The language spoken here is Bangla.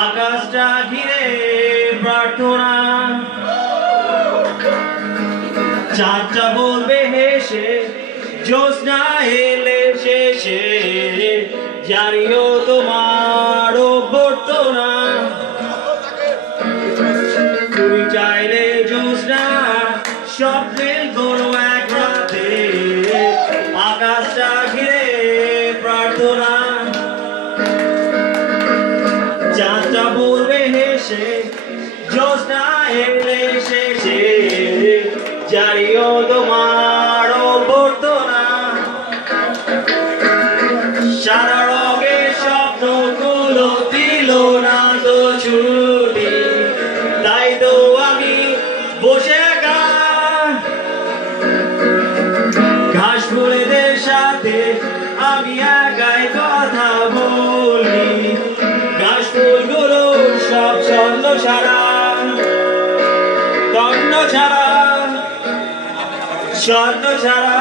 আকাশটা ঘিরে প্রার্থনা, চাঁদটা বলবে হেসে জ্যোৎস্না এলে শেষে, জানিও তোমার অভ্যর্থনা। তুমি চাইলে জ্যোৎস্না স্বপ্নের কোনো এক রাতে, আকাশটা ঘিরে প্রার্থনা, চাঁদটা বলবে হেসে জ্যোৎস্না এলে শেষে, জানিও তোমার অভ্যর্থনা। সারা রঙের স্বপ্নগুলো দিল না তো ছুটি, তাই তো আমি বসে একা ঘাস ফুলেদের সাথে আমি একাই কথা বলি। ঘাস ফুলগুলো সব ছন্দ ছাড়া, তন্ন ছাড়া, ছন্দ ছাড়া।